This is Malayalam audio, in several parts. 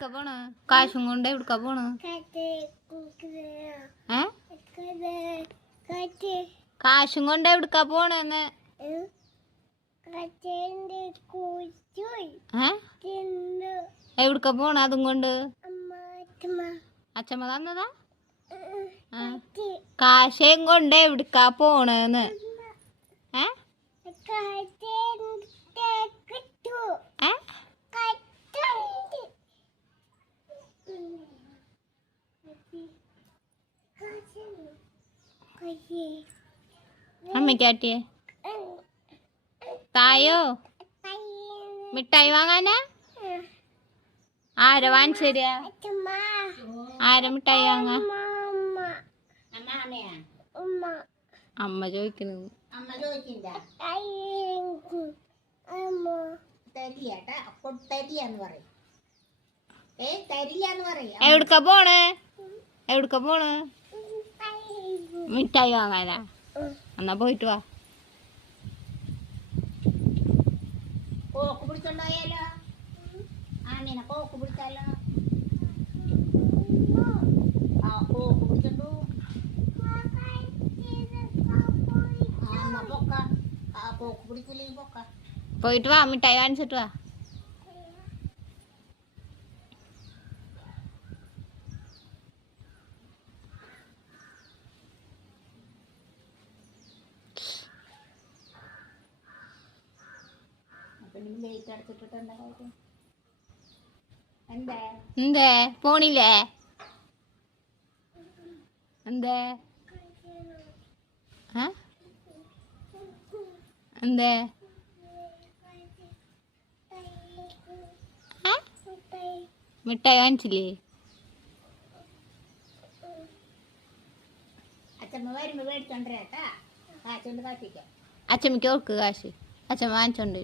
എവിടുക്ക പോണ്? കാശും കൊണ്ട് എവിടുക്ക പോണ്? കാശും കൊണ്ട് എവിടുക്ക പോണെന്ന്? എവിടുക്ക പോണ അതും കൊണ്ട്? അച്ഛമ്മ തന്നതാ? കാശയും കൊണ്ട് എവിടുക്ക പോണെന്ന്? അമ്മയ്ക്കാട്ടിയേ തായോ മിഠായി വാങ്ങാനാ? ആരാ വാങ്ങിച്ചേരാ? ആരാ മിഠായി വാങ്ങാ? അമ്മ ചോദിക്കുന്നത്. എവിടുക്ക പോണ്? എവിടുക്ക പോണ്? മിഠായി വാങ്ങാനാ? എന്നാ പോയിട്ട് വാ. കോക്ക് പിടിച്ചോണ്ടായാലോ? ആമീനെ കോക്ക് പിടിച്ചാലോ? ആ കോക്ക് പിടിച്ചോണ്ടു. എന്നാ പൊക്ക. ആ കോക്ക് പിടിക്കില്ലെങ്കിൽ പൊക്ക. പോയിട്ട് വാ, മിഠായി വാങ്ങിച്ചിട്ട് വാ. എന്തേ പോണില്ലേ? എന്തേ എന്തേ മിഠായി വാങ്ങിച്ചില്ലേ? അച്ഛമ്മ വരുമ്പോ മേടിച്ചോണ്ടേട്ടാ. കാശുകൊണ്ട് കാട്ടിക്കാം. അച്ഛമ്മക്ക് ഓർക്ക് കാശ് അച്ഛമ്മ വാങ്ങിച്ചോണ്ട്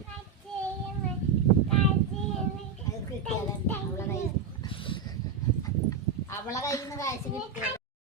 അവളെ കയ്യിൽ നിന്ന് കാശ് കിട്ടിയ